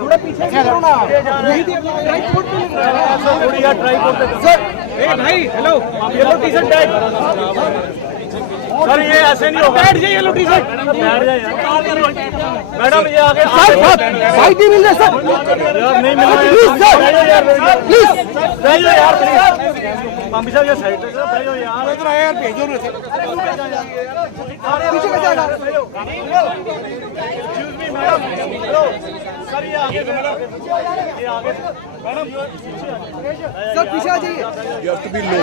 थोड़ा पीछे से करो ना, यही ट्राइपॉड पे लग रहा है सर, थोड़ी यार ट्राइपॉड पे सर। ए भाई hello, yellow T shirt tag sir, ये ऐसे नहीं होगा, बैठ जाइए, येलो टी शर्ट बैठ जाइए मैडम, ये आगे साइड नहीं मिल रहा सर, यार नहीं मिल रहा प्लीज सर, प्लीज जाइए यार प्लीज, मामी साहब ये साइड पे जाइए यार, इधर आए यार, भेजो ना पीछे कैसे आ रहा excuse me madam, hello sir, ये आगे ये आगे मैडम सर, पीछे आ जाइए, यू हैव टू बी लो।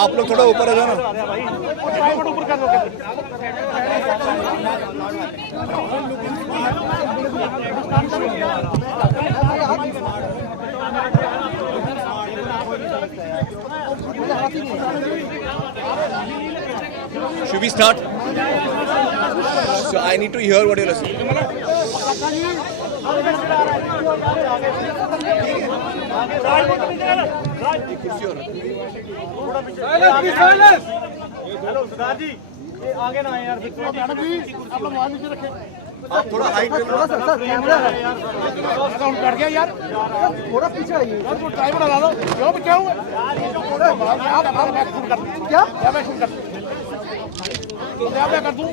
आप लोग थोड़ा ऊपर आ जाओ ना, ऊपर कर दो। should we start? So I need to hear what you're saying. Hello Sardar ji, ये आगे ना आए यार, मैडम जी आप लोग वहाँ नीचे रखें, आप थोड़ा हाइट पे थोड़ा सर कैमरा साउंड कर गया यार, थोड़ा पीछे आइए यार, तो ड्राइवर हटा दो, क्यों क्या हुआ आप बैक शूट कर क्या बैक शूट कर क्या मैं कर दूं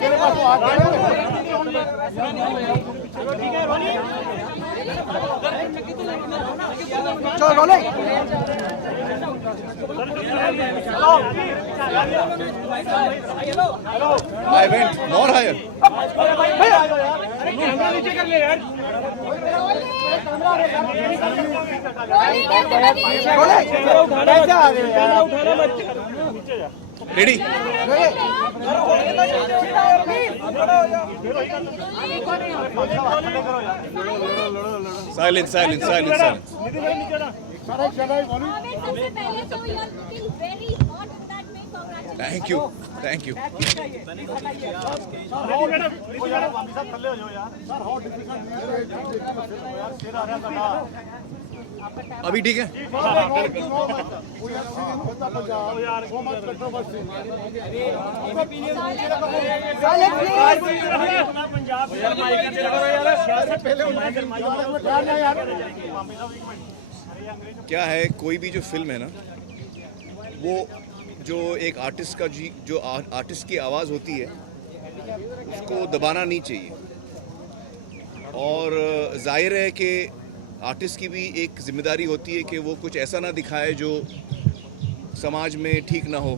तेरे पास तो आ चलो रोले I went more higher. नीचे कर ले यार, Ready? Silence, silence, silence, silence. Thank you, thank you. अभी ठीक है? क्या है, कोई भी जो फिल्म है ना, वो जो एक आर्टिस्ट का जो आर्टिस्ट की आवाज़ होती है उसको दबाना नहीं चाहिए। और जाहिर है कि आर्टिस्ट की भी एक जिम्मेदारी होती है कि वो कुछ ऐसा ना दिखाए जो समाज में ठीक ना हो।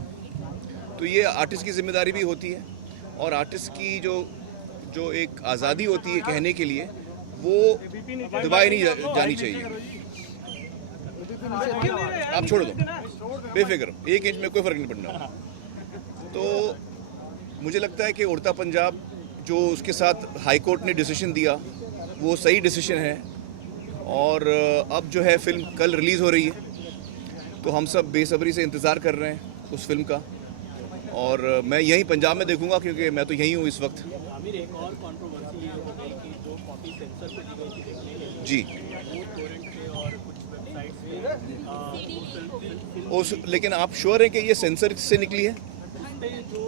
तो ये आर्टिस्ट की जिम्मेदारी भी होती है, और आर्टिस्ट की जो एक आज़ादी होती है कहने के लिए, वो दबाई नहीं जानी चाहिए। आप छोड़ दो, बेफिक्र, 1 इंच में कोई फ़र्क नहीं पड़ना। तो मुझे लगता है कि उड़ता पंजाब जो उसके साथ हाई कोर्ट ने डिसीजन दिया वो सही डिसीजन है, और अब जो है फिल्म कल रिलीज़ हो रही है, तो हम सब बेसब्री से इंतज़ार कर रहे हैं उस फिल्म का। और मैं यहीं पंजाब में देखूंगा क्योंकि मैं तो यहीं हूँ इस वक्त। आमिर, एक और कंट्रोवर्सी ये हो गई कि जो कॉपी सेंसर पे दी गई थी देखने के लिए, जी, वो टोरेंट पे और कुछ वेबसाइट्स पे लेकिन आप श्योर हैं कि ये सेंसर से निकली है? उस पे जो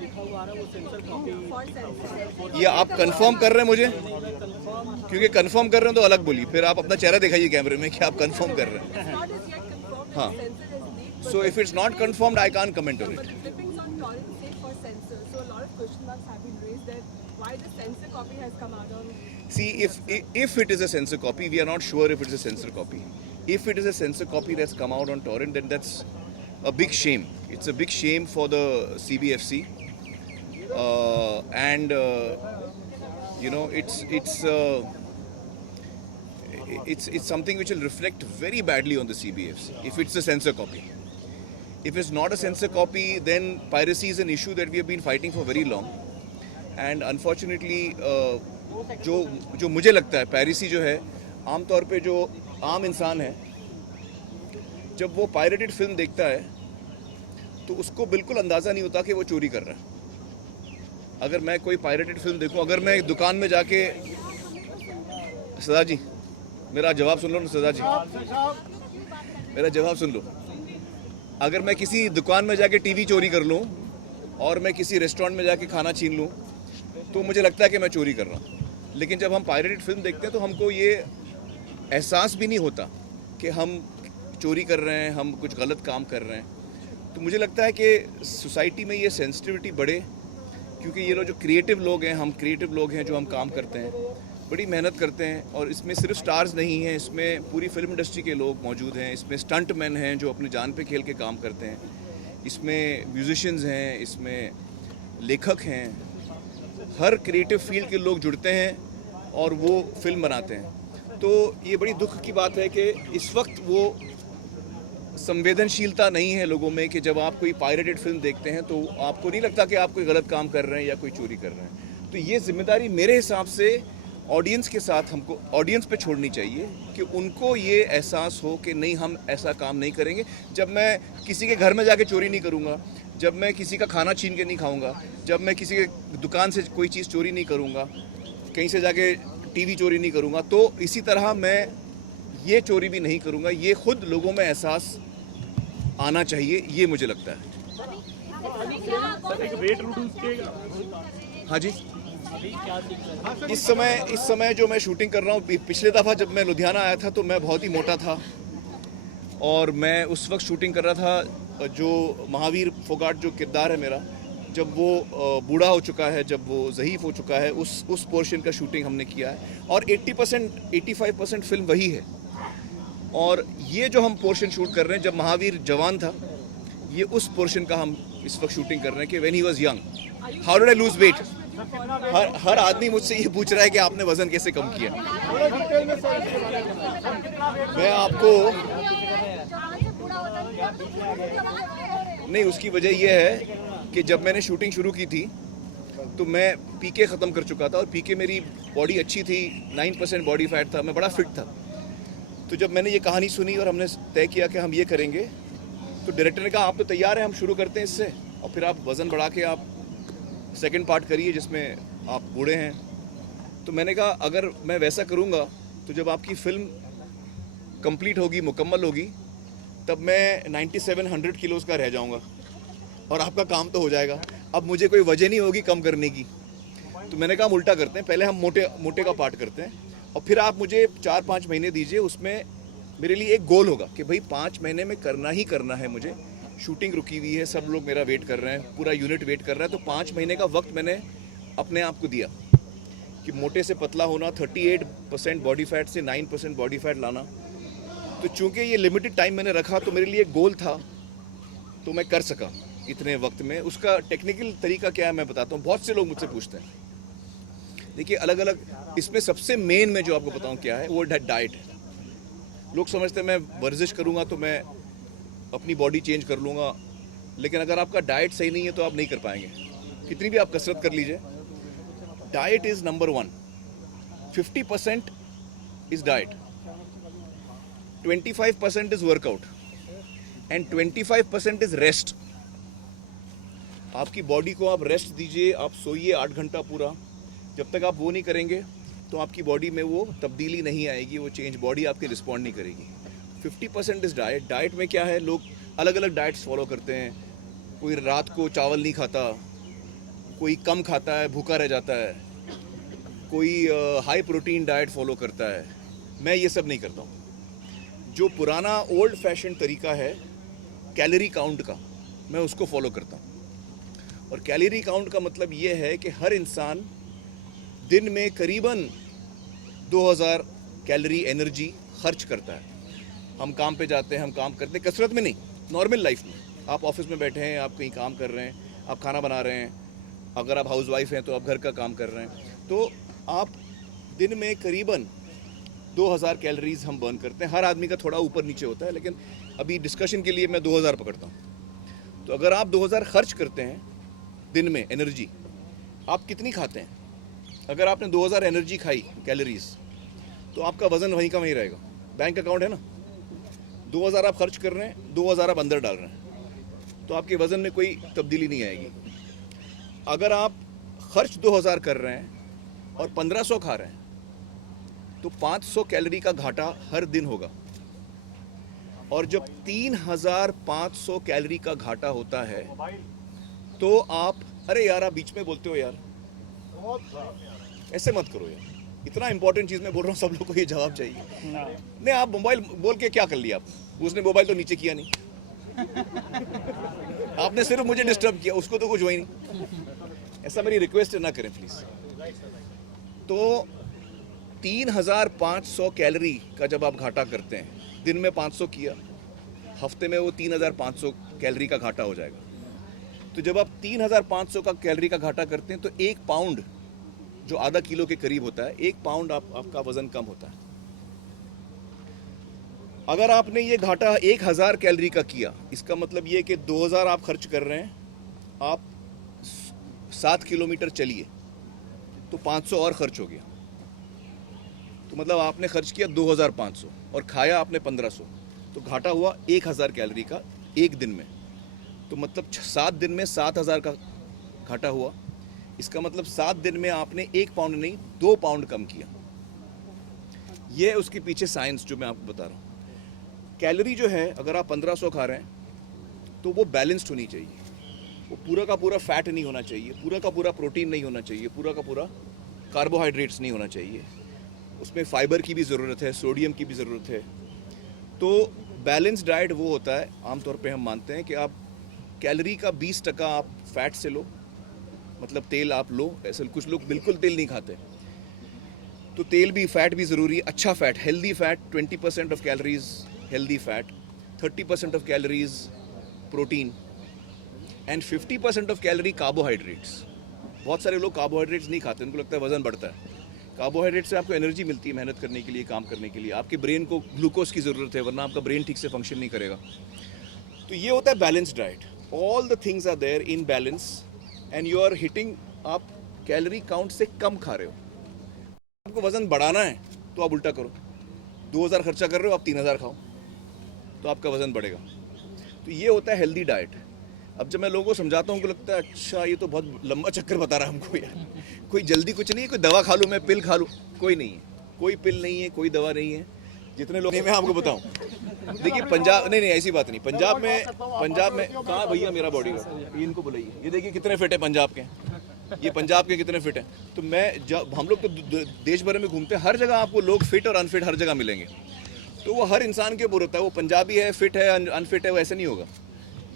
लिखा हुआ आ रहा है वो सेंसर कॉपी। ये आप कंफर्म कर रहे हैं मुझे? क्योंकि कंफर्म कर रहे हैं तो अलग बोलिए, फिर आप अपना चेहरा दिखाइए कैमरे में कि आप कंफर्म कर रहे हैं। हाँ, so if it's not confirmed I can't comment on it. See, if it is a censor copy, we are not sure if it is a censor copy. If it is a censor copy that's come out on torrent, then that's a big shame. It's a big shame for the CBFC, and you know, it's something which will reflect very badly on the CBFC if it's a censor copy. If it's not a censor copy, then piracy is an issue that we have been fighting for very long, and unfortunately जो मुझे लगता है piracy जो है, आमतौर पे जो आम इंसान है जब वो पायरेटेड फिल्म देखता है तो उसको बिल्कुल अंदाज़ा नहीं होता कि वो चोरी कर रहा है। अगर मैं कोई पायरेटेड फिल्म देखूं, अगर मैं एक दुकान में जाके, सदा जी मेरा जवाब सुन लो ना, सदा जी मेरा जवाब सुन लो, अगर मैं किसी दुकान में जाके टीवी चोरी कर लूं और मैं किसी रेस्टोरेंट में जाके खाना छीन लूँ तो मुझे लगता है कि मैं चोरी कर रहा हूँ। लेकिन जब हम पायरेटेड फिल्म देखते हैं तो हमको ये एहसास भी नहीं होता कि हम चोरी कर रहे हैं, हम कुछ गलत काम कर रहे हैं। तो मुझे लगता है कि सोसाइटी में ये सेंसिटिविटी बढ़े, क्योंकि ये लोग जो क्रिएटिव लोग हैं, हम क्रिएटिव लोग हैं जो हम काम करते हैं, बड़ी मेहनत करते हैं। और इसमें सिर्फ स्टार्स नहीं हैं, इसमें पूरी फिल्म इंडस्ट्री के लोग मौजूद हैं, इसमें स्टंट मैन हैं जो अपनी जान पे खेल के काम करते हैं, इसमें म्यूजिशियंस हैं, इसमें लेखक हैं, हर क्रिएटिव फील्ड के लोग जुड़ते हैं और वो फिल्म बनाते हैं। तो ये बड़ी दुख की बात है कि इस वक्त वो संवेदनशीलता नहीं है लोगों में कि जब आप कोई पायरेटेड फिल्म देखते हैं तो आपको नहीं लगता कि आप कोई गलत काम कर रहे हैं या कोई चोरी कर रहे हैं। तो ये जिम्मेदारी मेरे हिसाब से ऑडियंस के साथ हमको ऑडियंस पे छोड़नी चाहिए कि उनको ये एहसास हो कि नहीं, हम ऐसा काम नहीं करेंगे। जब मैं किसी के घर में जाके चोरी नहीं करूँगा, जब मैं किसी का खाना छीन के नहीं खाऊँगा, जब मैं किसी के दुकान से कोई चीज़ चोरी नहीं करूँगा, कहीं से जाके टीवी चोरी नहीं करूँगा, तो इसी तरह मैं ये चोरी भी नहीं करूँगा। ये खुद लोगों में एहसास आना चाहिए, ये मुझे लगता है। हाँ जी, इस समय जो मैं शूटिंग कर रहा हूँ, पिछले दफ़ा जब मैं लुधियाना आया था तो मैं बहुत ही मोटा था और मैं उस वक्त शूटिंग कर रहा था जो महावीर फोगाट जो किरदार है मेरा, जब वो बूढ़ा हो चुका है, जब वो ज़ईफ़ हो चुका है, उस पोर्शन का शूटिंग हमने किया है और 85% फिल्म वही है। और ये जो हम पोर्शन शूट कर रहे हैं, जब महावीर जवान था, ये उस पोर्शन का हम इस वक्त शूटिंग कर रहे हैं कि when he was young, how did I lose weight. हर आदमी मुझसे ये पूछ रहा है कि आपने वजन कैसे कम किया। मैं आपको नहीं, उसकी वजह यह है कि जब मैंने शूटिंग शुरू की थी तो मैं पीके ख़त्म कर चुका था और पीके मेरी बॉडी अच्छी थी, 9% बॉडी फैट था, मैं बड़ा फिट था। तो जब मैंने ये कहानी सुनी और हमने तय किया कि हम ये करेंगे, तो डायरेक्टर ने कहा आप तो तैयार हैं, हम शुरू करते हैं इससे, और फिर आप वज़न बढ़ा के आप सेकंड पार्ट करिए जिसमें आप बूढ़े हैं। तो मैंने कहा अगर मैं वैसा करूँगा तो जब आपकी फ़िल्म कंप्लीट होगी, मुकम्मल होगी, तब मैं 9700 किलोज़ का रह जाऊँगा और आपका काम तो हो जाएगा। अब मुझे कोई वजह नहीं होगी कम करने की। तो मैंने कहा हम उल्टा करते हैं, पहले हम मोटे का पार्ट करते हैं और फिर आप मुझे 4-5 महीने दीजिए, उसमें मेरे लिए एक गोल होगा कि भाई 5 महीने में करना ही करना है मुझे। शूटिंग रुकी हुई है, सब लोग मेरा वेट कर रहे हैं, पूरा यूनिट वेट कर रहा है। तो 5 महीने का वक्त मैंने अपने आप को दिया कि मोटे से पतला होना, 38% बॉडी फैट से 9% बॉडी फैट लाना। तो चूंकि ये लिमिटेड टाइम मैंने रखा तो मेरे लिए एक गोल था, तो मैं कर सका इतने वक्त में। उसका टेक्निकल तरीका क्या है मैं बताता हूँ, बहुत से लोग मुझसे पूछते हैं। देखिए अलग अलग, इसमें सबसे मेन मैं जो आपको बताऊँ क्या है, वो डाइट है। लोग समझते हैं मैं वर्जिश करूँगा तो मैं अपनी बॉडी चेंज कर लूँगा, लेकिन अगर आपका डाइट सही नहीं है तो आप नहीं कर पाएंगे, कितनी भी आप कसरत कर लीजिए। Diet is number 1। 50% is diet, 25% is workout and 25% is rest. आपकी बॉडी को आप रेस्ट दीजिए, आप सोइए 8 घंटा पूरा। जब तक आप वो नहीं करेंगे तो आपकी बॉडी में वो तब्दीली नहीं आएगी, वो चेंज बॉडी आपकी रिस्पॉन्ड नहीं करेगी। 50% इज़ डाइट। डाइट में क्या है, लोग अलग अलग डाइट्स फॉलो करते हैं। कोई रात को चावल नहीं खाता, कोई कम खाता है, भूखा रह जाता है, कोई हाई प्रोटीन डाइट फॉलो करता है। मैं ये सब नहीं करता हूँ। जो पुराना ओल्ड फैशन तरीका है कैलोरी काउंट का, मैं उसको फॉलो करता हूँ। और कैलोरी काउंट का मतलब ये है कि हर इंसान दिन में करीबन 2000 कैलोरी एनर्जी खर्च करता है। हम काम पे जाते हैं, हम काम करते हैं, कसरत में नहीं, नॉर्मल लाइफ में। आप ऑफिस में बैठे हैं, आप कहीं काम कर रहे हैं, आप खाना बना रहे हैं, अगर आप हाउसवाइफ हैं तो आप घर का काम कर रहे हैं, तो आप दिन में करीबन 2000 कैलोरीज हम बर्न करते हैं। हर आदमी का थोड़ा ऊपर नीचे होता है, लेकिन अभी डिस्कशन के लिए मैं 2000 पकड़ता हूँ। तो अगर आप 2000 खर्च करते हैं दिन में एनर्जी, आप कितनी खाते हैं? अगर आपने 2000 एनर्जी खाई कैलोरीज, तो आपका वज़न वहीं का वहीं रहेगा। बैंक अकाउंट है ना, 2000 आप खर्च कर रहे हैं, 2000 आप अंदर डाल रहे हैं, तो आपके वज़न में कोई तब्दीली नहीं आएगी। अगर आप खर्च 2000 कर रहे हैं और 1500 खा रहे हैं, तो 500 कैलोरी का घाटा हर दिन होगा। और जब 3500 कैलोरी का घाटा होता है तो आप, अरे यार आप बीच में बोलते हो यार, ऐसे मत करो यार, इतना इंपॉर्टेंट चीज मैं बोल रहा हूँ, सब लोग को ये जवाब चाहिए। नहीं, आप मोबाइल बोल के क्या कर लिया आप? उसने मोबाइल तो नीचे किया नहीं, आपने सिर्फ मुझे डिस्टर्ब किया, उसको तो कुछ हुआ ही नहीं। ऐसा मेरी रिक्वेस्ट है, ना करें प्लीज। तो 3500 कैलोरी का जब आप घाटा करते हैं, दिन में 500 किया, हफ्ते में वो 3500 कैलोरी का घाटा हो जाएगा। तो जब आप 3500 का कैलोरी का घाटा करते हैं तो 1 पाउंड जो आधा किलो के करीब होता है, 1 पाउंड आपका वजन कम होता है। अगर आपने ये घाटा 1000 कैलोरी का किया, इसका मतलब ये कि 2000 आप खर्च कर रहे हैं, आप 7 किलोमीटर चलिए तो 500 और खर्च हो गया। तो मतलब आपने खर्च किया 2500 और खाया आपने 1500, तो घाटा हुआ 1000 कैलोरी का एक दिन में। तो मतलब 7 दिन में 7000 का घाटा हुआ। इसका मतलब 7 दिन में आपने 1 पाउंड नहीं 2 पाउंड कम किया। ये उसके पीछे साइंस जो मैं आपको बता रहा हूँ। कैलोरी जो है, अगर आप 1500 खा रहे हैं तो वो बैलेंस्ड होनी चाहिए। वो पूरा का पूरा फैट नहीं होना चाहिए, पूरा का पूरा प्रोटीन नहीं होना चाहिए, पूरा का पूरा कार्बोहाइड्रेट्स नहीं होना चाहिए। उसमें फाइबर की भी ज़रूरत है, सोडियम की भी ज़रूरत है। तो बैलेंस डाइट वो होता है, आमतौर पे हम मानते हैं कि आप कैलोरी का 20% आप फैट से लो, मतलब तेल आप लो। ऐसे कुछ लोग बिल्कुल तेल नहीं खाते, तो तेल भी, फैट भी ज़रूरी है। अच्छा fat, healthy fat 20% of calories healthy fat, 30% of calories protein and 50% of calorie carbohydrates. बहुत सारे लोग कार्बोहाइड्रेट्स नहीं खाते, उनको लगता है वजन बढ़ता है। कार्बोहाइड्रेट से आपको एनर्जी मिलती है मेहनत करने के लिए, काम करने के लिए। आपके ब्रेन को ग्लूकोज की ज़रूरत है, वरना आपका ब्रेन ठीक से फंक्शन नहीं करेगा। तो ये होता है balance diet. All the things are there in balance and you are hitting, आप कैलोरी काउंट से कम खा रहे हो। आपको वजन बढ़ाना है तो आप उल्टा करो, 2000 खर्चा कर रहे हो, आप 3000 खाओ तो आपका वजन बढ़ेगा। तो ये होता है हेल्दी डाइट। अब जब मैं लोगों को समझाता हूँ, उनको लगता है अच्छा ये तो बहुत लंबा चक्कर बता रहा है हमको यार, कोई जल्दी कुछ नहीं है, कोई दवा खा लूँ मैं, पिल खा लूँ, कोई नहीं है, कोई पिल नहीं है, कोई दवा नहीं है। जितने लोग, नहीं मैं आपको बताऊँ, देखिए पंजाब, नहीं ऐसी बात नहीं, पंजाब में कहाँ भैया मेरा बॉडी का, ये इनको बुलाइए, ये देखिए कितने फिट है पंजाब के, ये पंजाब के कितने फिट हैं। तो मैं जब, हम लोग तो देश भर में घूमते हैं, हर जगह आपको लोग फिट और अनफिट हर जगह मिलेंगे। तो वो हर इंसान के ऊपर होता है, वो पंजाबी है, फिट है, अनफिट है, वो ऐसे नहीं होगा।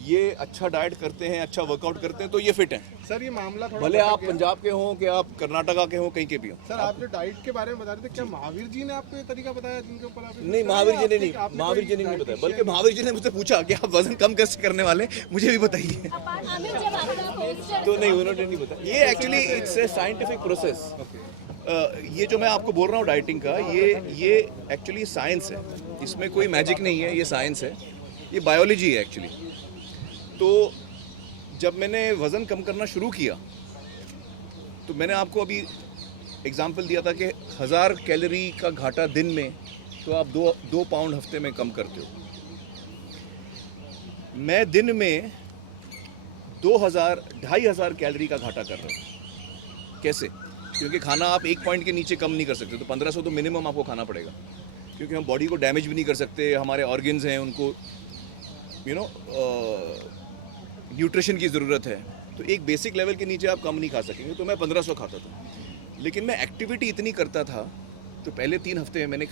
ये अच्छा डाइट करते हैं, अच्छा वर्कआउट करते हैं तो ये फिट हैं। सर ये मामला थोड़ा, भले आप पंजाब के हों कि आप कर्नाटका के हों, कहीं के भी हों। सर आप जो डाइट के बारे में बता रहे थे, क्या महावीर जी ने आपको ये तरीका बताया जिनके ऊपर आप? नहीं, महावीर जी ने नहीं, महावीर जी ने नहीं बताया, बल्कि महावीर जी ने मुझसे पूछा कि आप वजन कम कैसे करने वाले, मुझे भी बताइए। तो नहीं, उन्होंने नहीं बताया। ये actually it's a scientific process. ये जो मैं आपको बोल रहा हूँ डाइटिंग का, ये एक्चुअली साइंस है, इसमें कोई मैजिक नहीं है, ये साइंस है, ये बायोलॉजी है एक्चुअली। तो जब मैंने वज़न कम करना शुरू किया तो मैंने आपको अभी एग्जांपल दिया था कि 1000 कैलोरी का घाटा दिन में, तो आप 2 पाउंड हफ्ते में कम करते हो। मैं दिन में 2500 कैलोरी का घाटा कर रहा हूँ। कैसे? क्योंकि खाना आप 1 पॉइंट के नीचे कम नहीं कर सकते, तो 1500 तो मिनिमम आपको खाना पड़ेगा, क्योंकि हम बॉडी को डैमेज भी नहीं कर सकते, हमारे ऑर्गन्स हैं उनको न्यूट्रिशन की ज़रूरत है। तो एक बेसिक लेवल के नीचे आप कम नहीं खा सकेंगे। तो मैं 1500 खाता था, लेकिन मैं एक्टिविटी इतनी करता था, तो पहले 3 हफ्ते में मैंने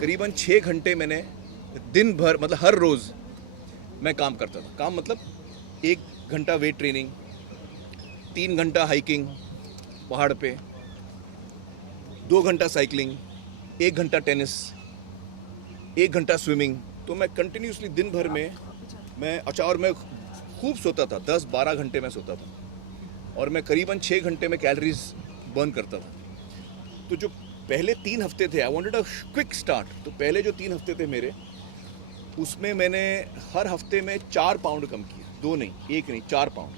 करीबन 6 घंटे मैंने दिन भर, मतलब हर रोज़ मैं काम करता था। काम मतलब 1 घंटा वेट ट्रेनिंग, 3 घंटा हाइकिंग पहाड़ पे, 2 घंटा साइकिलिंग, 1 घंटा टेनिस, 1 घंटा स्विमिंग। तो मैं कंटिन्यूसली दिन भर में और मैं खूब सोता था, 10-12 घंटे में सोता था, और मैं करीबन 6 घंटे में कैलोरीज बर्न करता था। तो जो पहले 3 हफ्ते थे, I wanted a quick start, तो पहले जो 3 हफ्ते थे मेरे, उसमें मैंने हर हफ्ते में 4 पाउंड कम किया, 2 नहीं, 1 नहीं, 4 pound,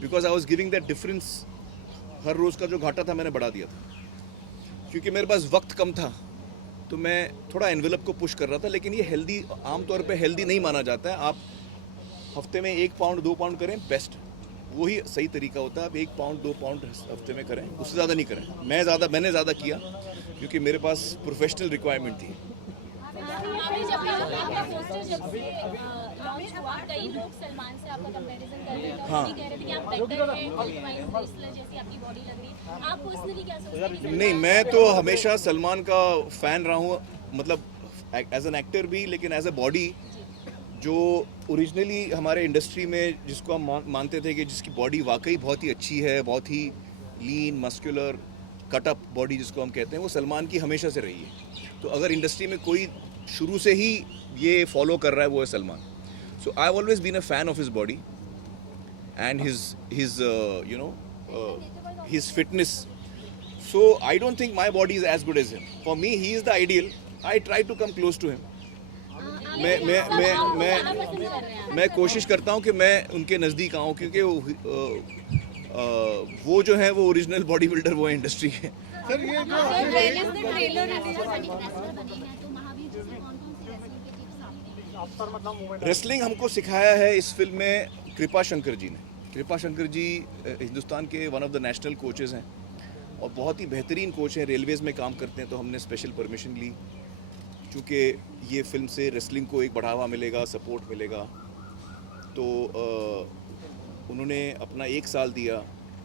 because I was giving that difference. हर रोज़ का जो घाटा था मैंने बढ़ा दिया था, क्योंकि मेरे पास वक्त कम था, तो मैं थोड़ा एनवेलप को पुश कर रहा था। लेकिन ये हेल्दी, आमतौर पे हेल्दी नहीं माना जाता है। आप हफ्ते में 1 पाउंड 2 पाउंड करें, बेस्ट, वही सही तरीका होता है। आप 1 पाउंड 2 पाउंड हफ्ते में करें, उससे ज़्यादा नहीं करें। मैंने ज़्यादा किया क्योंकि मेरे पास प्रोफेशनल रिक्वायरमेंट थी। अभी जब आपका पोस्टर जब से लॉन्च हुआ, कई लोग सलमान से आपका कंपैरिजन कर रहे थे और ये कह रहे थे कि आप बेटर हैं, डिवाइन रेसलर जैसी आपकी बॉडी लग रही है। आप पर्सनली क्या सोचते हैं? नहीं, मैं तो हमेशा सलमान का फ़ैन रहा हूँ, मतलब एज एन एक्टर भी, लेकिन एज अ बॉडी जो ओरिजिनली हमारे इंडस्ट्री में जिसको हम मानते थे कि जिसकी बॉडी वाकई बहुत ही अच्छी है, बहुत ही लीन मस्कुलर कट अप बॉडी जिसको हम कहते हैं, वो सलमान की हमेशा से रही है। तो अगर इंडस्ट्री में कोई शुरू से ही ये फॉलो कर रहा है वो है Salman. So I have always been a fan of his body and his you know his fitness. So I don't think my body is as good as him. For me he is the ideal. I try to come close to him. मैं कोशिश करता हूँ कि मैं उनके नज़दीक आऊँ, क्योंकि वो जो है वो ओरिजिनल बॉडी बिल्डर वो है इंडस्ट्री के। सर ये जो रेसलिंग हमको सिखाया है इस फिल्म में कृपा शंकर जी ने। कृपा शंकर जी हिंदुस्तान के one of the national coaches हैं और बहुत ही बेहतरीन कोच हैं, रेलवेज़ में काम करते हैं। तो हमने स्पेशल परमिशन ली, क्योंकि ये फिल्म से रेसलिंग को एक बढ़ावा मिलेगा, सपोर्ट मिलेगा। तो उन्होंने अपना 1 साल दिया,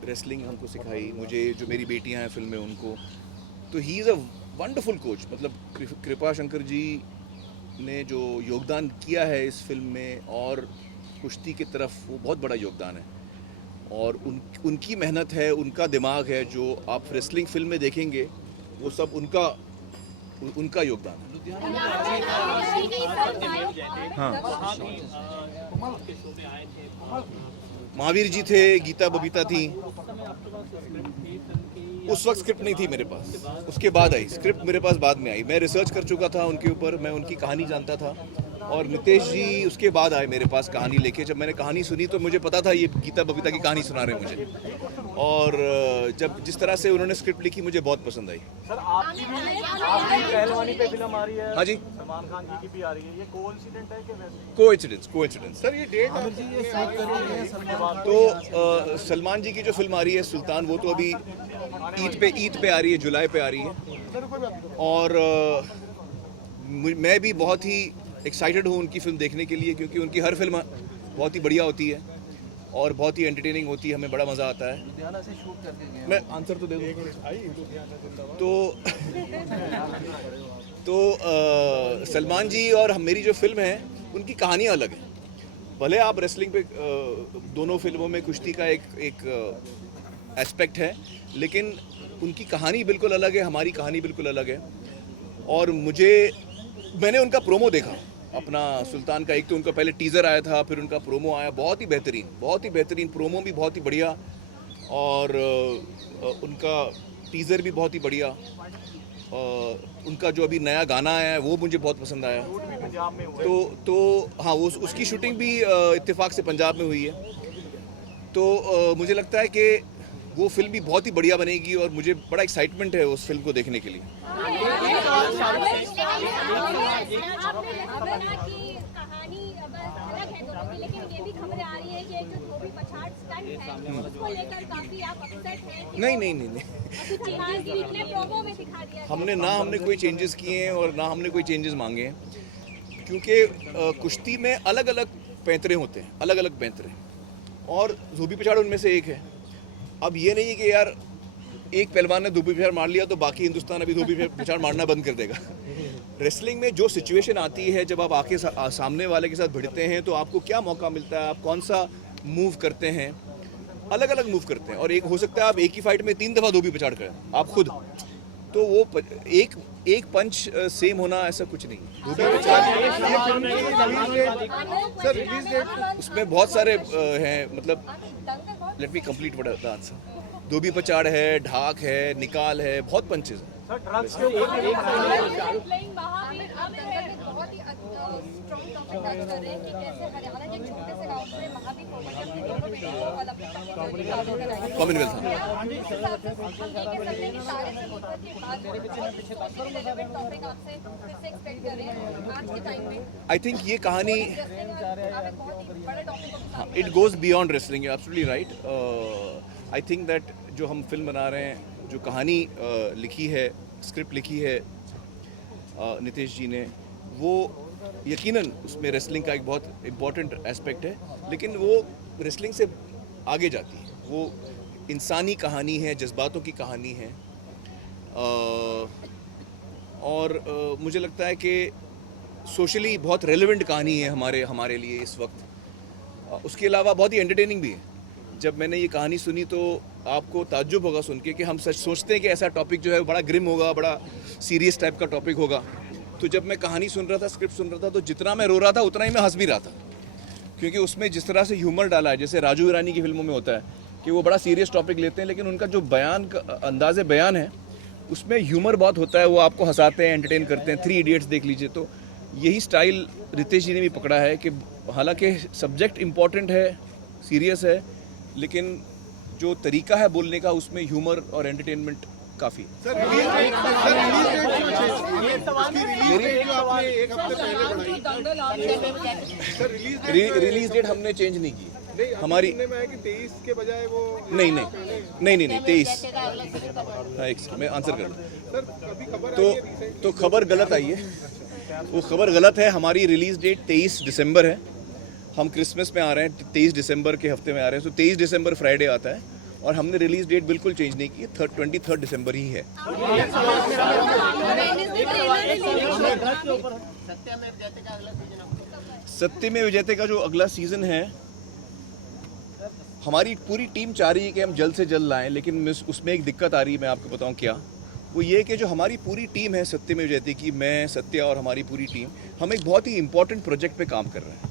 रेसलिंग हमको सिखाई, मुझे जो मेरी बेटियां हैं फिल्म में उनको। तो ही इज़ अ वंडरफुल कोच। मतलब कृपा शंकर जी ने जो योगदान किया है इस फिल्म में और कुश्ती की तरफ, वो बहुत बड़ा योगदान है। और उनकी मेहनत है, उनका दिमाग है, जो आप रेसलिंग फिल्म में देखेंगे वो सब उनका योगदान है। हाँ, महावीर जी थे, गीता बबीता थी। उस वक्त स्क्रिप्ट नहीं थी मेरे पास, उसके बाद आई स्क्रिप्ट, मेरे पास बाद में आई। मैं रिसर्च कर चुका था उनके ऊपर, मैं उनकी कहानी जानता था। और नितेश जी उसके बाद आए मेरे पास कहानी लेके। जब मैंने कहानी सुनी तो मुझे पता था ये गीता बबीता की कहानी सुना रहे हैं मुझे। और जब जिस तरह से उन्होंने स्क्रिप्ट लिखी मुझे बहुत पसंद आई। सर आपकी पहलवानी पे फिल्म आ रही है, हाँ जी, सलमान खान जी की भी आ रही है, ये कोइंसिडेंट है कि वैसे? कोइंसिडेंस। सर ये डेट तो सलमान जी की जो फिल्म आ रही है सुल्तान, वो तो अभी ईद पे आ रही है, जुलाई पे आ रही है। और मैं भी बहुत ही एक्साइटेड हूँ उनकी फिल्म देखने के लिए, क्योंकि उनकी हर फिल्म बहुत ही बढ़िया होती है और बहुत ही एंटरटेनिंग होती है, हमें बड़ा मज़ा आता है। मैं आंसर तो दे दूँ। तो सलमान जी और मेरी जो फिल्म है उनकी कहानियाँ अलग हैं। भले आप रेसलिंग पे दोनों फिल्मों में कुश्ती का एक एस्पेक्ट है, लेकिन उनकी कहानी बिल्कुल अलग है, हमारी कहानी बिल्कुल अलग है। और मैंने उनका प्रोमो देखा अपना सुल्तान का। एक तो उनका पहले टीज़र आया था, फिर उनका प्रोमो आया, बहुत ही बेहतरीन प्रोमो भी बहुत ही बढ़िया, और उनका टीज़र भी बहुत ही बढ़िया। उनका जो अभी नया गाना आया है वो मुझे बहुत पसंद आया। तो हाँ, वो उसकी शूटिंग भी इत्तेफाक से पंजाब में हुई है। तो मुझे लगता है कि वो फिल्म भी बहुत ही बढ़िया बनेगी और मुझे बड़ा एक्साइटमेंट है उस फिल्म को देखने के लिए। नहीं, हमने कोई चेंजेस किए हैं और ना हमने कोई चेंजेस मांगे हैं, क्योंकि कुश्ती में अलग अलग पैंतरे होते हैं, अलग अलग पैंतरे, और धोबी पछाड़ उनमें से एक है। अब ये नहीं है कि यार एक पहलवान ने धोबी पछाड़ मार लिया तो बाकी हिंदुस्तान अभी धोबी पछाड़ मारना बंद कर देगा। रेसलिंग में जो सिचुएशन आती है, जब आप आके सामने वाले के साथ भिड़ते हैं तो आपको क्या मौका मिलता है, आप कौन सा मूव करते हैं, अलग अलग मूव करते हैं। और एक हो सकता है आप एक ही फाइट में 3 दफ़ा धोबी पछाड़ करें आप खुद, तो वो एक पंच सेम होना ऐसा कुछ नहीं। सर रिलीज डेट उसमें बहुत सारे हैं, मतलब let me complete what the answer. धोबी पछाड़ है, ढाक है, निकाल है, बहुत पंचेज हैं। सर ड्रग्स के कॉमनवेल्थ आई थिंक ये कहानी it goes beyond wrestling, absolutely right. I think that जो हम फिल्म बना रहे हैं, जो कहानी लिखी है, स्क्रिप्ट लिखी है नितेश जी ने, वो यकीनन उसमें रेसलिंग का एक बहुत इम्पॉर्टेंट एस्पेक्ट है, लेकिन वो रेसलिंग से आगे जाती है। वो इंसानी कहानी है, जज्बातों की कहानी है, और मुझे लगता है कि सोशली बहुत रेलेवेंट कहानी है हमारे लिए इस वक्त। उसके अलावा बहुत ही एंटरटेनिंग भी है। जब मैंने ये कहानी सुनी तो आपको ताज्जुब होगा सुन के कि हम सच सोचते हैं कि ऐसा टॉपिक जो है बड़ा ग्रिम होगा, बड़ा सीरियस टाइप का टॉपिक होगा। तो जब मैं कहानी सुन रहा था, स्क्रिप्ट सुन रहा था, तो जितना मैं रो रहा था उतना ही मैं हंस भी रहा था, क्योंकि उसमें जिस तरह से ह्यूमर डाला है, जैसे राजू ईरानी की फिल्मों में होता है कि वो बड़ा सीरियस टॉपिक लेते हैं, लेकिन उनका जो बयान का अंदाज़े बयान है उसमें ह्यूमर बहुत होता है। वो आपको हंसाते हैं, एंटरटेन करते हैं। 3 इडियट्स देख लीजिए, तो यही स्टाइल रितेश जी ने भी पकड़ा है कि हालांकि सब्जेक्ट इम्पॉर्टेंट है, सीरियस है, लेकिन जो तरीका है बोलने का उसमें ह्यूमर और एंटरटेनमेंट काफ़ी। सर रिलीज डेट जो आपने एक हफ्ते पहले बढ़ाई, सर रिलीज डेट हमने चेंज नहीं की हमारी। सुनने में आया कि 23 के बजाय वो नहीं 23। हाँ, एक मैं आंसर कर दूँ। सर अभी खबर आई है recent तो खबर गलत आई है, वो खबर गलत है। हमारी रिलीज डेट 23 दिसंबर है। हम क्रिसमस में आ रहे हैं, 23 दिसंबर के हफ्ते में आ रहे हैं, तो 23 दिसंबर फ्राइडे आता है, और हमने रिलीज डेट बिल्कुल चेंज नहीं की, 23 दिसंबर ही है। सत्यमेव जयते का जो अगला सीजन है, हमारी पूरी टीम चाह रही है कि हम जल्द से जल्द लाएं, लेकिन उसमें एक दिक्कत आ रही है। मैं आपको बताऊं क्या, वो ये कि जो हमारी पूरी टीम है सत्यमेव जयते की, मैं, सत्या और हमारी पूरी टीम, हम एक बहुत ही इंपॉर्टेंट प्रोजेक्ट पे काम कर रहे हैं,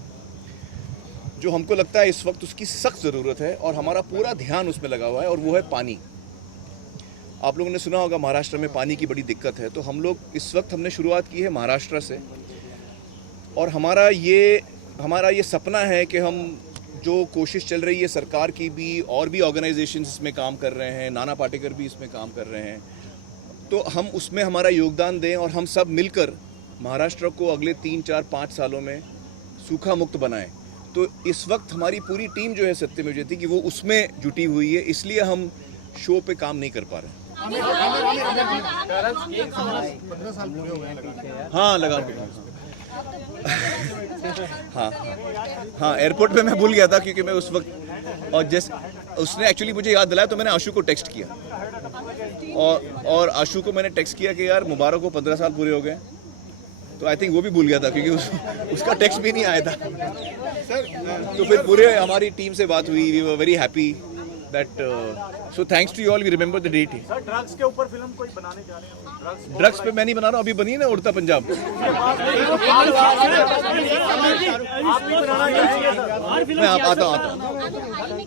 जो हमको लगता है इस वक्त उसकी सख्त ज़रूरत है, और हमारा पूरा ध्यान उसमें लगा हुआ है, और वो है पानी। आप लोगों ने सुना होगा महाराष्ट्र में पानी की बड़ी दिक्कत है, तो हम लोग इस वक्त हमने शुरुआत की है महाराष्ट्र से, और हमारा ये सपना है कि हम जो कोशिश चल रही है सरकार की भी, और भी ऑर्गेनाइजेशंस इसमें काम कर रहे हैं, नाना पाटेकर भी इसमें काम कर रहे हैं, तो हम उसमें हमारा योगदान दें, और हम सब मिलकर महाराष्ट्र को अगले 3, 4, 5 सालों में सूखा मुक्त बनाएं। तो इस वक्त हमारी पूरी टीम जो है सत्यमेव जयते की, वो उसमें जुटी हुई है, इसलिए हम शो पे काम नहीं कर पा रहे हैं। हाँ लगा हाँ एयरपोर्ट पे मैं भूल गया था, क्योंकि मैं उस वक्त, और जैसे उसने एक्चुअली मुझे याद दिलाया, तो मैंने आशु को टेक्स्ट किया, और आशु को मैंने टेक्स्ट किया कि यार मुबारक को 15 साल पूरे हो गए। तो आई थिंक वो भी भूल गया था, क्योंकि उसका टेक्स्ट भी नहीं आया था। तो फिर पूरे हमारी टीम से बात हुई, we were very happy that, so thanks to you all, we remember the date. Sir drugs के ऊपर फिल्म कोई बनाने जा रहे हैं? ड्रग्स पे मैं नहीं बना रहा हूँ, अभी बनी है ना उड़ता पंजाब। मैं आता हूँ। हाल में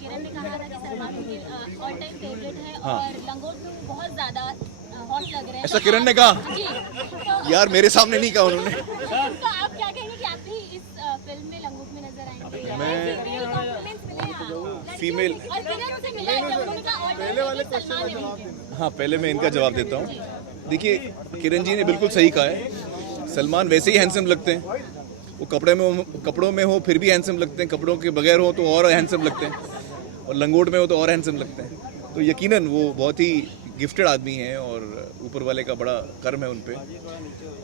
किरण ने कहा था कि सलमान उनके ऑल टाइम फेवरेट है, और लंगोट में वो बहुत ज्यादा हॉट लग रहे हैं। ऐसा किरण ने कहा? जी, तो यार मेरे सामने नहीं कहा उन्होंने। तो आप क्या कहेंगे कि आप भी इस फिल्म में लंगोट में नजर आएंगे? फीमेल और किरण से मिला है, जब उन्होंने कहा ऑल टाइम फेवरेट सलमान है। हाँ, पहले मैं इनका जवाब देता हूँ। देखिए, किरण जी ने बिल्कुल सही कहा है, सलमान वैसे ही हैंडसम लगते हैं। वो कपड़ों में हो फिर भी हैंडसम लगते हैं, कपड़ों के बगैर हो तो और हैंडसम लगते हैं, और लंगोट में हो तो और हैंडसम लगते हैं। तो यकीनन वो बहुत ही गिफ्टेड आदमी हैं, और ऊपर वाले का बड़ा कर्म है उन पे,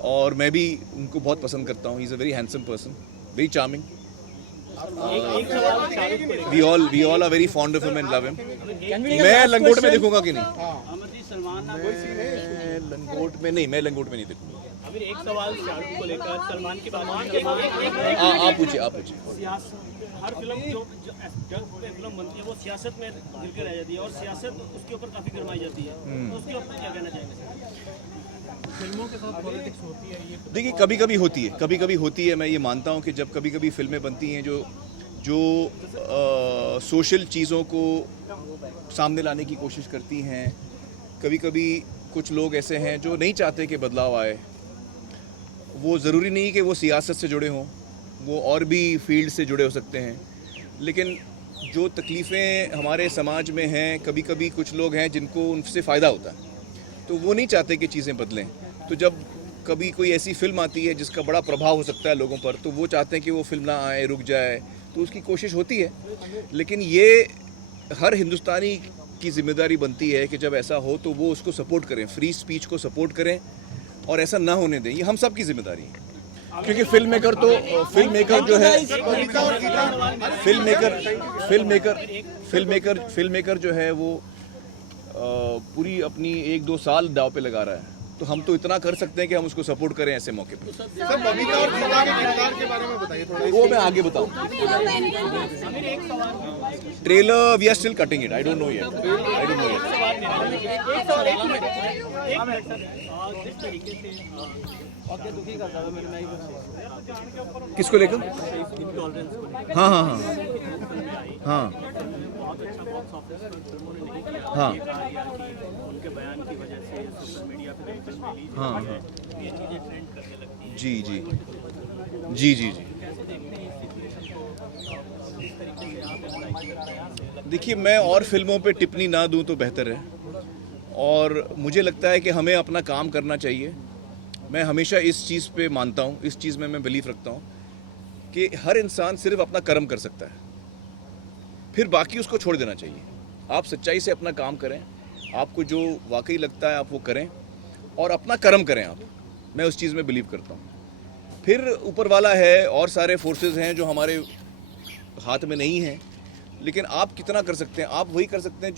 और मैं भी उनको बहुत पसंद करता हूँ। He is a very handsome person, very charming. We all are very fond of him and love him. मैं लंगोट में देखूंगा कि नहीं? मैं लंगोट में नहीं देखूंगा। अभी एक सवाल शाहरुख को लेकर, सलमान की बात आप पूछिए। हर फिल्म जो फिल्म बनती है वो सियासत में घिर के रह जाती है, और सियासत उसके ऊपर काफी गरमाई जाती है, तो उसके ऊपर क्या कहना चाहेंगे? फिल्मों के साथ पॉलिटिक्स होती है ये? देखिए, कभी कभी होती है। मैं ये मानता हूँ कि जब कभी कभी फिल्में बनती हैं जो सोशल चीज़ों को सामने लाने की कोशिश करती हैं, कभी कभी कुछ लोग ऐसे हैं जो नहीं चाहते कि बदलाव आए। वो ज़रूरी नहीं कि वो सियासत से जुड़े हों, वो और भी फील्ड से जुड़े हो सकते हैं, लेकिन जो तकलीफ़ें हमारे समाज में हैं, कभी कभी कुछ लोग हैं जिनको उनसे फ़ायदा होता है, तो वो नहीं चाहते कि चीज़ें बदलें। तो जब कभी कोई ऐसी फिल्म आती है जिसका बड़ा प्रभाव हो सकता है लोगों पर, तो वो चाहते हैं कि वो फिल्म ना आए, रुक जाए, तो उसकी कोशिश होती है। लेकिन ये हर हिंदुस्तानी की जिम्मेदारी बनती है कि जब ऐसा हो तो वो उसको सपोर्ट करें, फ्री स्पीच को सपोर्ट करें, और ऐसा ना होने दें। ये हम सब की जिम्मेदारी है। क्योंकि फिल्म मेकर जो है फिल्म मेकर जो है वो पूरी अपनी 1-2 साल दाव पे लगा रहा है, तो हम तो इतना कर सकते हैं कि हम उसको सपोर्ट करें ऐसे मौके पे। सर बबीता और गीता के किरदार के बारे में बताइए थोड़ा। वो मैं आगे बताऊं। Trailer we are still cutting it, I don't know yet. किसको लेकर? हाँ हाँ हाँ हाँ हाँ उनके बयान की वजह से सोशल मीडिया पे हाँ हाँ ये चीजें ट्रेंड करने लगती हैं। जी। देखिए, मैं और फिल्मों पे टिप्पणी ना दूं तो बेहतर है, और मुझे लगता है कि हमें अपना काम करना चाहिए। मैं हमेशा इस चीज़ पे मानता हूँ, इस चीज़ में मैं बिलीव रखता हूँ कि हर इंसान सिर्फ अपना कर्म कर सकता है, फिर बाकी उसको छोड़ देना चाहिए। आप सच्चाई से अपना काम करें, आपको जो वाकई लगता है आप वो करें और अपना कर्म करें आप। मैं उस चीज़ में बिलीव करता हूँ। फिर ऊपर वाला है और सारे फोर्सेस हैं जो हमारे हाथ में नहीं हैं, लेकिन आप कितना कर सकते हैं? आप वही कर सकते हैं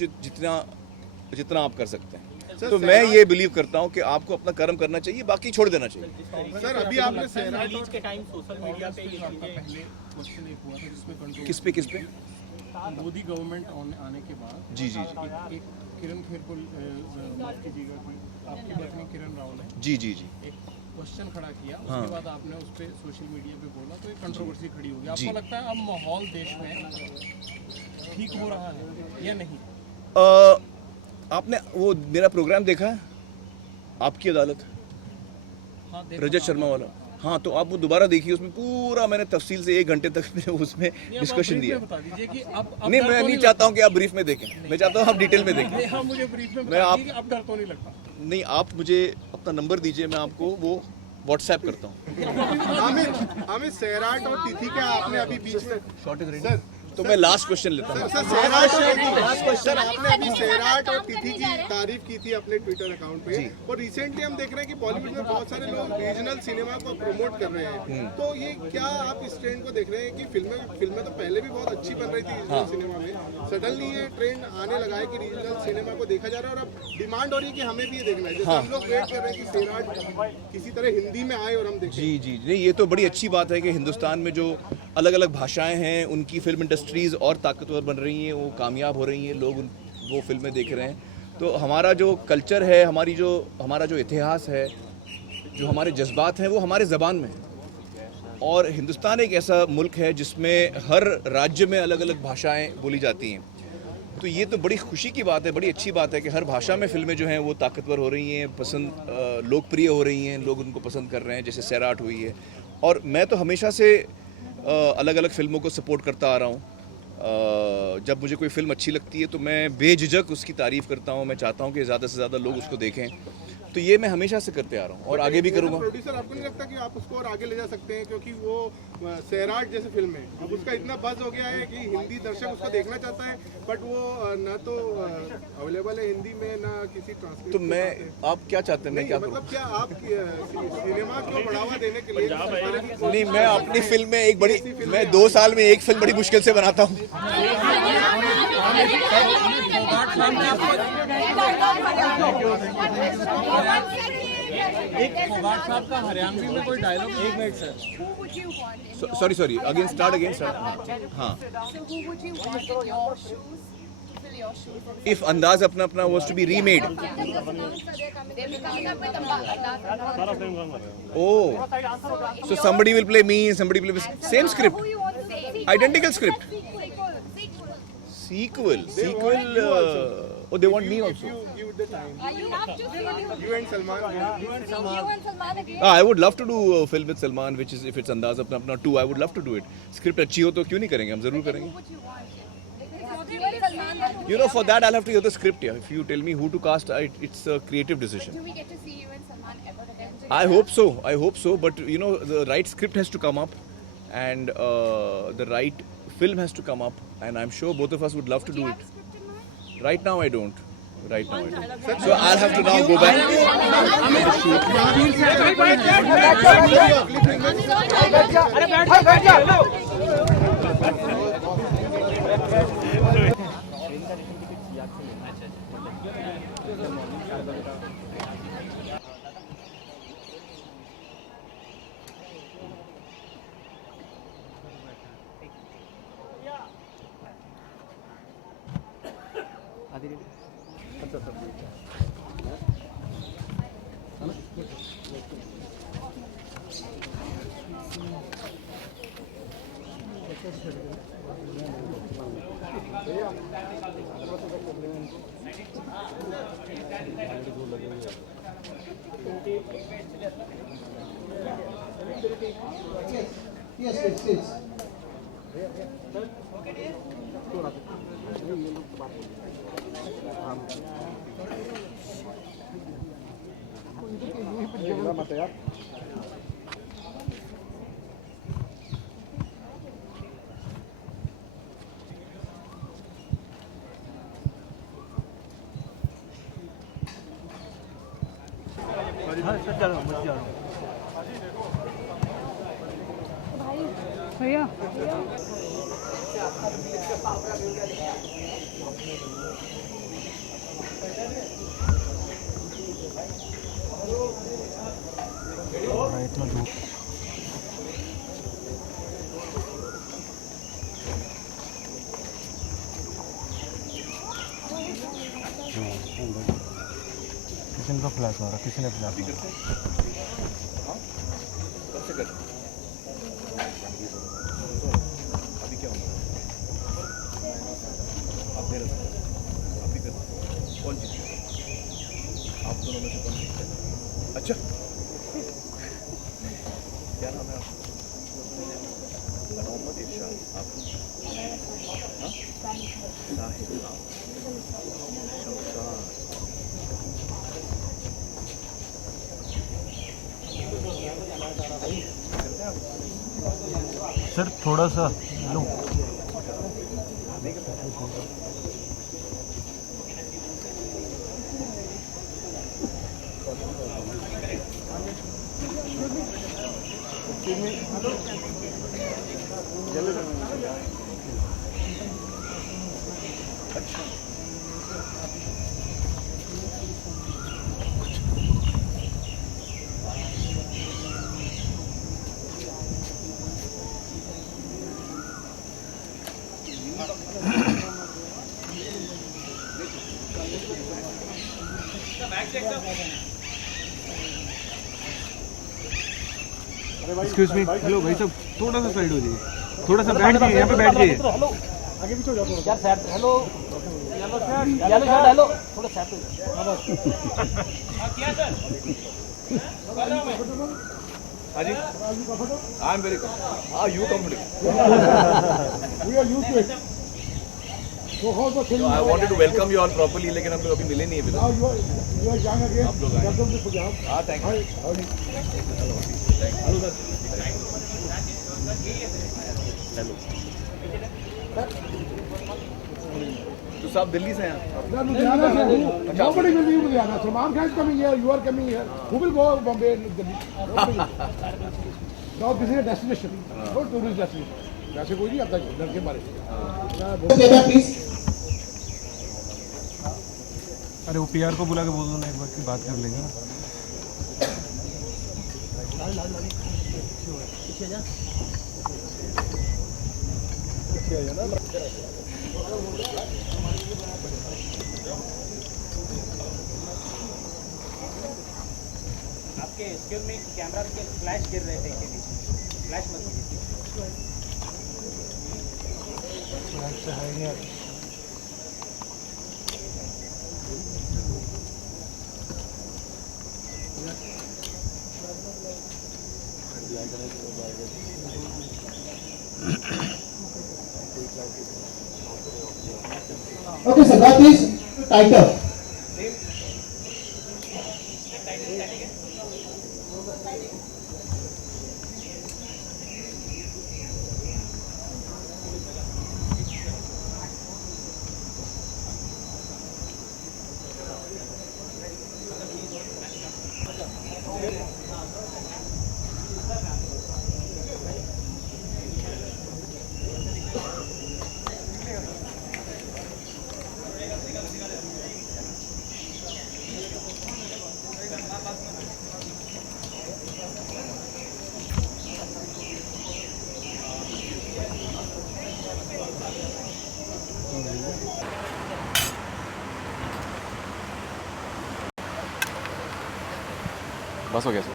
जितना आप कर सकते हैं। तो मैं ये बिलीव करता हूँ कि आपको अपना कर्म करना चाहिए, बाकी छोड़ देना चाहिए। सर अभी आपने रिलीज के टाइम सोशल मीडिया पे ये चीजें पहले क्वेश्चन एक हुआ था जिसमें कंट्रोल किस पे? मोदी गवर्नमेंट आने के बाद जी। एक किरण खेर को माफ कीजिएगा कि आपकी पत्नी किरण राव ने जी एक क्वेश्चन खड़ा किया, हाँ। उसके बाद आपने उस पर सोशल मीडिया पे बोला तो एक कंट्रोवर्सी खड़ी होगी। जी। आपको लगता है अब माहौल देश में ठीक हो रहा है या नहीं? आपने वो मेरा प्रोग्राम देखा है, आपकी अदालत, हाँ, रजत शर्मा वाला? हाँ, तो आप वो दोबारा देखिए, उसमें पूरा मैंने तफसील से 1 घंटे तक मैंने उसमें डिस्कशन दिया। बता दीजिए कि अब नहीं, मैं नहीं चाहता हूँ कि आप ब्रीफ में देखें, मैं चाहता हूँ आप डिटेल में देखें। हाँ, मुझे ब्रीफ में मैं आप अब डर तो नहीं लगता। नहीं, आप मुझे अपना नंबर दीजिए, मैं आपको वो व्हाट्सएप करता हूँ। हमें सैराट और तिथि का आपने अभी बीच में शॉर्ट इज रेडी, तो मैं लास्ट क्वेश्चन लेता हूँ। सर आपने अभी सैराट और तिथि की तारीफ की थी अपने ट्विटर अकाउंट पे, और रिसेंटली हम देख रहे हैं कि बॉलीवुड में बहुत सारे लोग रीजनल सिनेमा को प्रमोट कर रहे हैं, तो ये क्या आप इस ट्रेंड को देख रहे हैं कि फिल्में तो पहले भी बहुत अच्छी बन रही थी रीजनल सिनेमा में, सडनली ये ट्रेंड आने लगा है कि रीजनल सिनेमा को देखा जा रहा है और अब डिमांड हो रही है कि हमें भी ये देखना है, जैसे हम लोग वेट कर रहे हैं कि सैराट किसी तरह हिंदी में आए और हम देखें। जी, नहीं, ये तो बड़ी अच्छी बात है कि हिंदुस्तान में जो अलग अलग भाषाएं हैं उनकी फिल्म इंडस्ट्रीज़ और ताकतवर बन रही हैं, वो कामयाब हो रही हैं, लोग वो फिल्में देख रहे हैं। तो हमारा जो कल्चर है, हमारा जो इतिहास है, जो हमारे जज्बात हैं, वो हमारे ज़बान में है। और हिंदुस्तान एक ऐसा मुल्क है जिसमें हर राज्य में अलग अलग भाषाएं बोली जाती हैं। तो ये तो बड़ी खुशी की बात है, बड़ी अच्छी बात है कि हर भाषा में फिल्में जो हैं वो ताकतवर हो रही हैं, लोकप्रिय हो रही हैं, लोग उनको पसंद कर रहे हैं, जैसे सैराट हुई है। और मैं तो हमेशा से अलग अलग फिल्मों को सपोर्ट करता आ रहा हूँ। जब मुझे कोई फिल्म अच्छी लगती है तो मैं बेझिझक उसकी तारीफ़ करता हूँ, मैं चाहता हूँ कि ज़्यादा से ज़्यादा लोग उसको देखें। तो ये मैं हमेशा से करते आ रहा हूँ और आगे भी करूँगा। प्रोड्यूसर, आपको नहीं लगता कि आप उसको और आगे ले जा सकते हैं, क्योंकि वो सैराट जैसे फिल्म है, अब उसका इतना बज़ हो गया है कि हिंदी दर्शक उसको देखना चाहता है, बट वो ना तो अवेलेबल है हिंदी में, ना किसी ट्रांसलेट। तो मैं, आप क्या चाहते हैं मैं क्या करूँ? मतलब क्या आप सिनेमा को बढ़ावा देने के लिए नहीं, मैं अपनी फिल्म में मैं 2 साल में एक फिल्म बड़ी मुश्किल से बनाता हूँ। एक फोगाट साहब का हरियाणवी में कोई dialogue? 1 minute sir. Sorry again start हाँ। If Andaz Apna Apna was to be remade, oh, so somebody will play me, somebody will play same script, identical script. Sequel. Oh, they want me also. Give the time. You and Salman. I would love to do a film with Salman, which is, if it's Andaz Apna Apna 2, I would love to do it. Script अच्छी हो तो क्यों नहीं करेंगे, हम जरूर करेंगे. You know, for that I'll have to hear the script. Yeah, if you tell me who to cast, it's a creative decision. Do we get to see you and Salman ever again? I hope so. But you know, the right script has to come up, and the right film has to come up, and I'm sure both of us would love to do it. Right now I don't. right now. So I'll have to now go back. किसी का flash मारा, किसी ने flash मारा। अभी क्या होगा? आप मेरे आप ही कर कौन जीते? आप दोनों में से कौन जीतता है? अच्छा क्या नाम है आपका? मोहम्मद इरशाद। आपको हाँ? साहिल शमशाद। सर थोड़ा सा लो। एक्सक्यूज मी, हेलो भाई साहब, थोड़ा सा साइड हो जाइए, थोड़ा सा बैठ जाइए, यहाँ पे बैठ जाइए। आगे पीछे हो जाओ यार, sir hello, yellow shirt hello, थोड़ा साइड हो जाओ। क्या sir Aji, I'm very comfortable. Are you comfortable? We are used to it. So how the thing? So I wanted to welcome you all properly, लेकिन हम लोग अभी मिले नहीं हैं Now you are young again. आप लोग आए। Welcome to Punjab. हाँ, thank you. How are you? तो सब दिल्ली से हैं? No, Ludhiana से हूँ. Nobody will leave Ludhiana. Salman Khan is coming here. You are coming here. Who will go Bombay and Delhi? Nobody will. Now this is a destination. No tourist destination. वैसे कोई नहीं आता घर के बारे में. अरे वो पीआर को बुला के बोल दो ना, एक बार की बात कर लेंगे ना। आपके एक्सक्यूज में कैमरा के फ्लैश गिर रहे थे, फ्लैश मत कीजिए। Okay, sir, that is tighter. बस हो गया सर।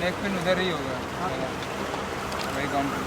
नेक्स्ट पिन उधर ही होगा वही काउंटर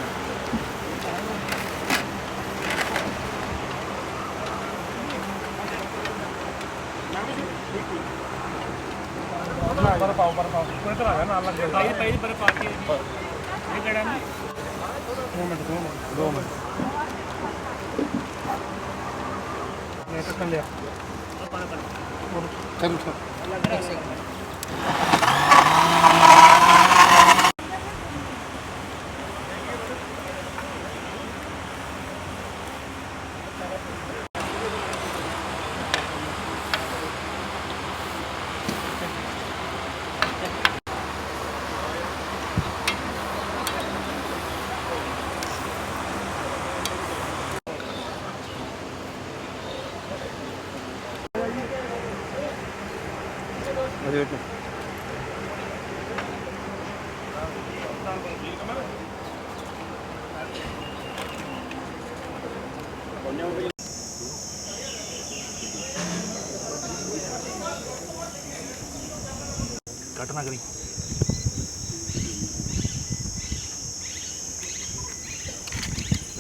घटना करी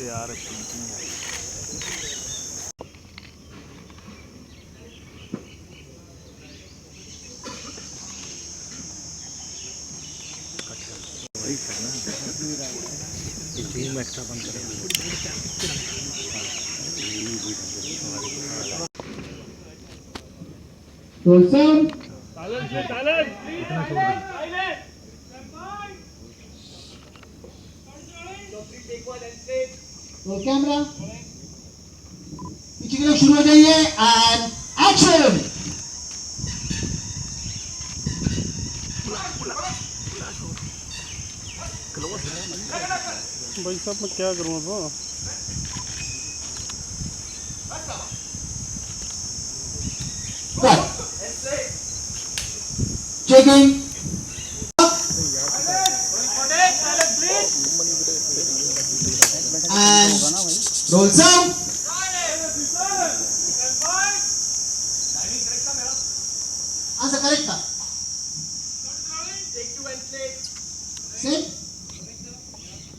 यार एक्स्ट्रा बंद करें Roll sound. Roll camera. पीछे की तरफ शुरू हो जाइए and action. भाई साहब मैं क्या करूँ अब? Cut. Checking. And roll sound. Answer correct का. Set.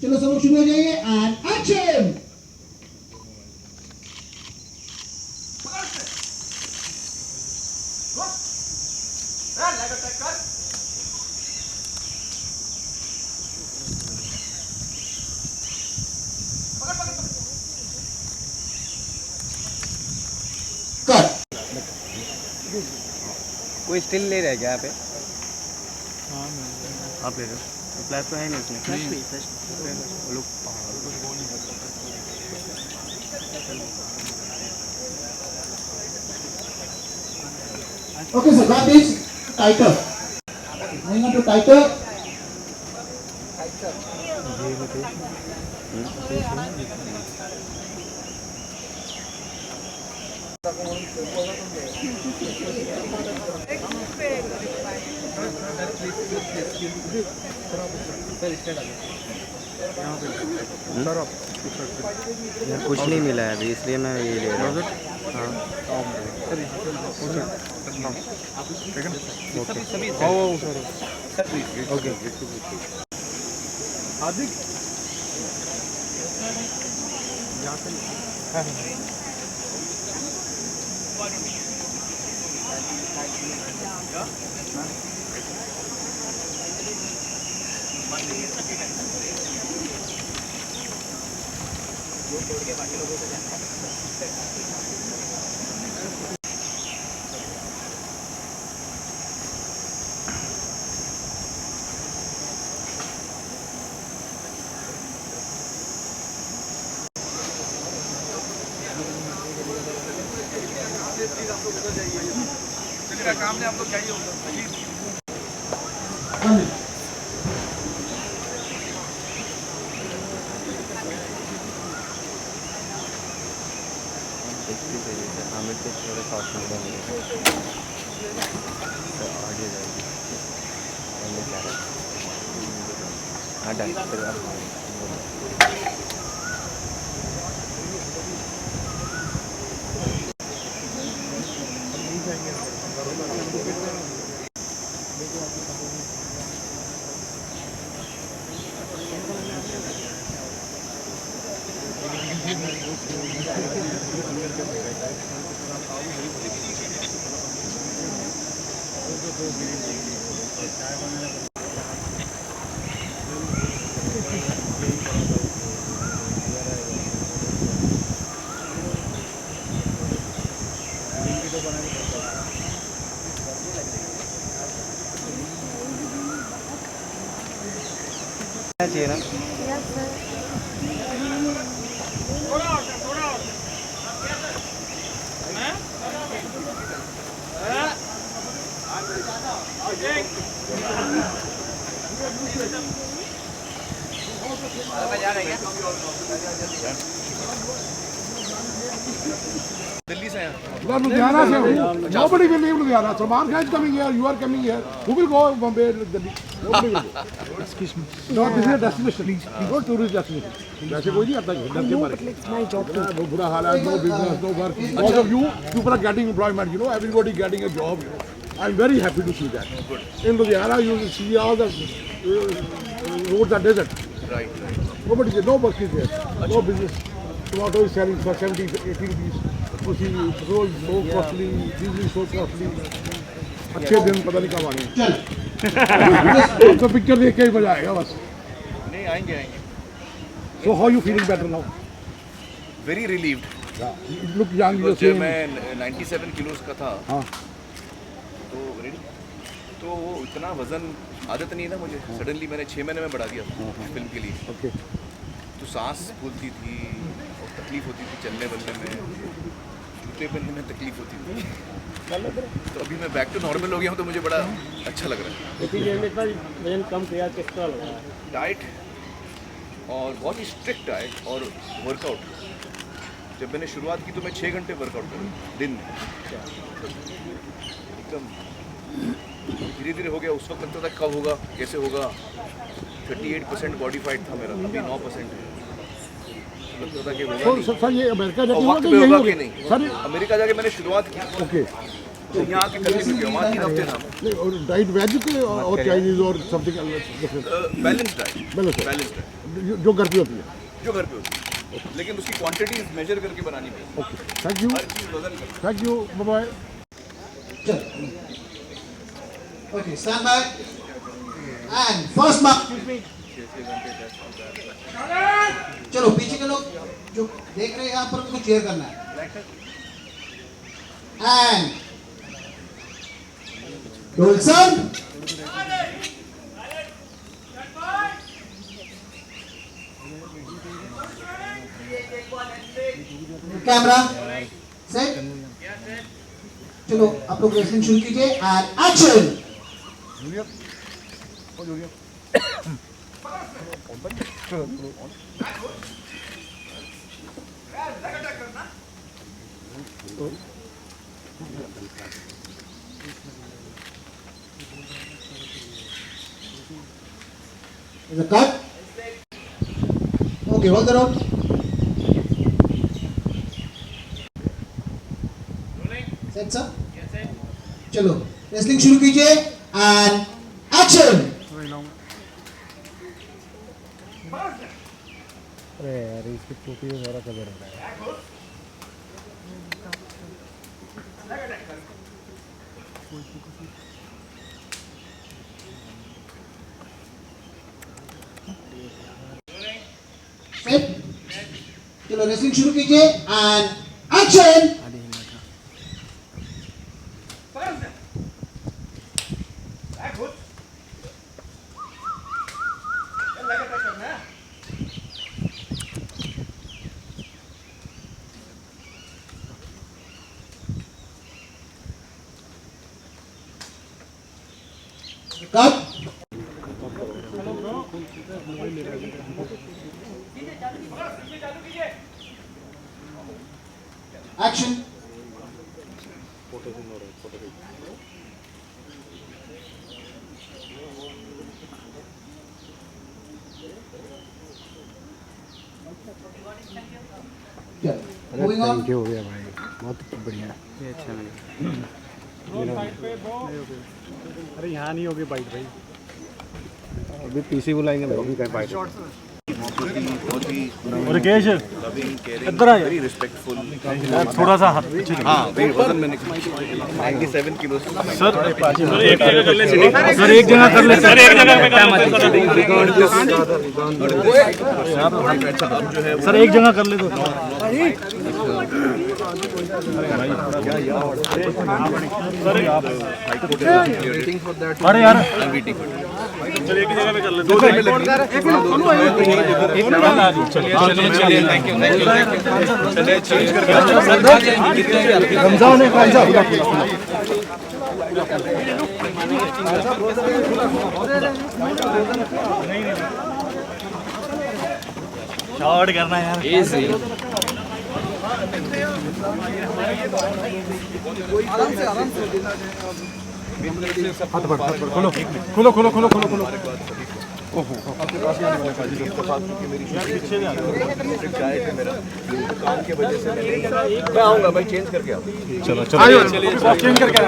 चलो सब लोग शुरू हो जाइए and action. Cut. कोई स्टिल ले रहा है क्या यहाँ पे? आप ले लो फ्लैश तो है नहीं उसमें। वो लोग Okay, so got this tighter. Bring on to tighter. कुछ नहीं मिला है अभी इसलिए मैं ये ले रहा हूँ। हाँ ओके काम ने हम लोग चाहिए होगा हामिद के थोड़े साथ में आगे जाएगी। हाँ डन चाहिए ना दिल्ली से हैं Ludhiana से हूँ. Nobody will leave Ludhiana. Salman Khan is coming here. You are coming here. Who will go Bombay, Delhi? Nobody will go. Excuse me. No, this is a destination. Please. No tourist destination. वैसे कोई नहीं आता डर के मारे. वो बुरा हाल है. No business, no work. Because of you, people are getting employment. You know, everybody getting a job. You know. I'm very happy to see that. In Ludhiana, you will see all the roads are desert. Right. Nobody, no work is there. No business. Tomato is selling for 70, 80 rupees. उसी petrol so costly, diesel so costly. अच्छे दिन पता नहीं कब आने. चल. तो picture देख के ही मजा आएगा बस. नहीं आएंगे. So how you feeling better now? Very relieved. Yeah. You look young. You जब मैं 97 किलोस का था हाँ. तो रेडी तो वो इतना वजन आदत नहीं था मुझे. सडनली मैंने 6 महीने में बढ़ा दिया फिल्म के लिए. Okay. तो सांस फूलती थी और तकलीफ होती थी चलने बलने में, जूते पहनने में तकलीफ होती थी. तो अभी मैं बैक टू नॉर्मल हो गया हूँ तो मुझे बड़ा अच्छा लग रहा है. इतना वजन कम किया किस तरह लगा? डाइट और बहुत ही स्ट्रिक्ट डाइट और वर्कआउट. जब मैंने शुरुआत की तो मैं 6 घंटे वर्कआउट करूँ दिन में. एकदम धीरे धीरे हो गया. उस वक्त लगता था कब होगा कैसे होगा. 38% बॉडी फाइट था मेरा, अभी 9% है. लगता था कि होगा नहीं. सर ये अमेरिका जाके और हुआ वक्त कि पे यही होगा हो कि गया? नहीं. सर अमेरिका जाके मैंने शुरुआत की ओके. तो यहाँ आके कंटिन्यू किया. वहाँ 3 हफ्ते था. और डाइट वेज के और चाइनीज और something different. Balance diet. Balanced. Balance diet जो घर पे होती है. जो घर पे होती है, लेकिन उसकी क्वांटिटी मेजर करके बनानी पड़ेगी. ओके. Thank you. हर चीज़ वजन करके. Thank you. Bye bye. Okay, stand by. And first mark. चलो पीछे के लोग जो देख रहे हैं यहाँ पर उनको चेयर करना है. And Wilson. Camera set. चलो आप लोग रेसलिंग शुरू कीजिए. And action. Is a cut. Okay, hold the rope. Set sir. चलो रेसलिंग शुरू कीजिए. And action. अरे यार इसकी टोपी में मेरा कलर हो रहा है. सेट. चलो रेसलिंग शुरू कीजिए. And action. Cut. Action. On हो गया भाई, बहुत बढ़िया। ये अच्छा लगा। अरे यहाँ नहीं होगी बाइट भाई, अभी पीसी बुलाएंगे भाई, अभी कहीं बाइट। रिकेश इधर आ, वेरी रिस्पेक्टफुल, थोड़ा सा हाथ हाँ वजन मैंने 97 किलो सर एक जगह कर ले, सर एक जगह कर ले, सर एक जगह पे क्या मत सर एक जगह कर ले तो अरे यार सर एक जगह पे कर ले, 2 मिनट चलिए थैंक यू चलिए चेंज करके रमजान है शॉट करना यार इजी हाथ बढ़ खोलो खोलो खोलो खोलो खोलो खोलो ओहो काम की वजह से मैं आऊँगा भाई, चेंज करके आओ। चलो चलो चेंज करके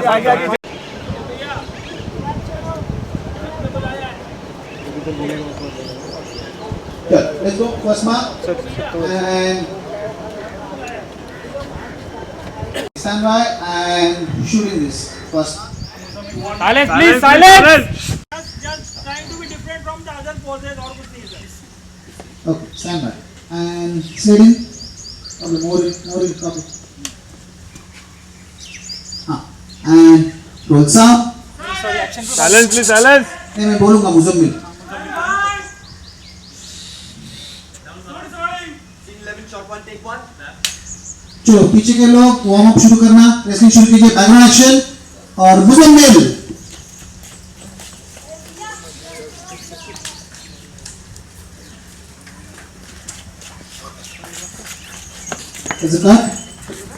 let's go first mark and stand by and shooting this first. Silence please, silence. Just trying to be different from the other poses और कुछ नहीं sir. Okay, stand by and sliding. Okay, more in, copy. And roll sound. Silence please, silence. नहीं मैं बोलूँगा मुजम्मिल. चलो पीछे के लोग वार्म अप शुरू करना, रेसलिंग शुरू कीजिए, बैकग्राउंड एक्शन और मुजम्मिल.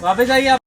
वापस आइए आप।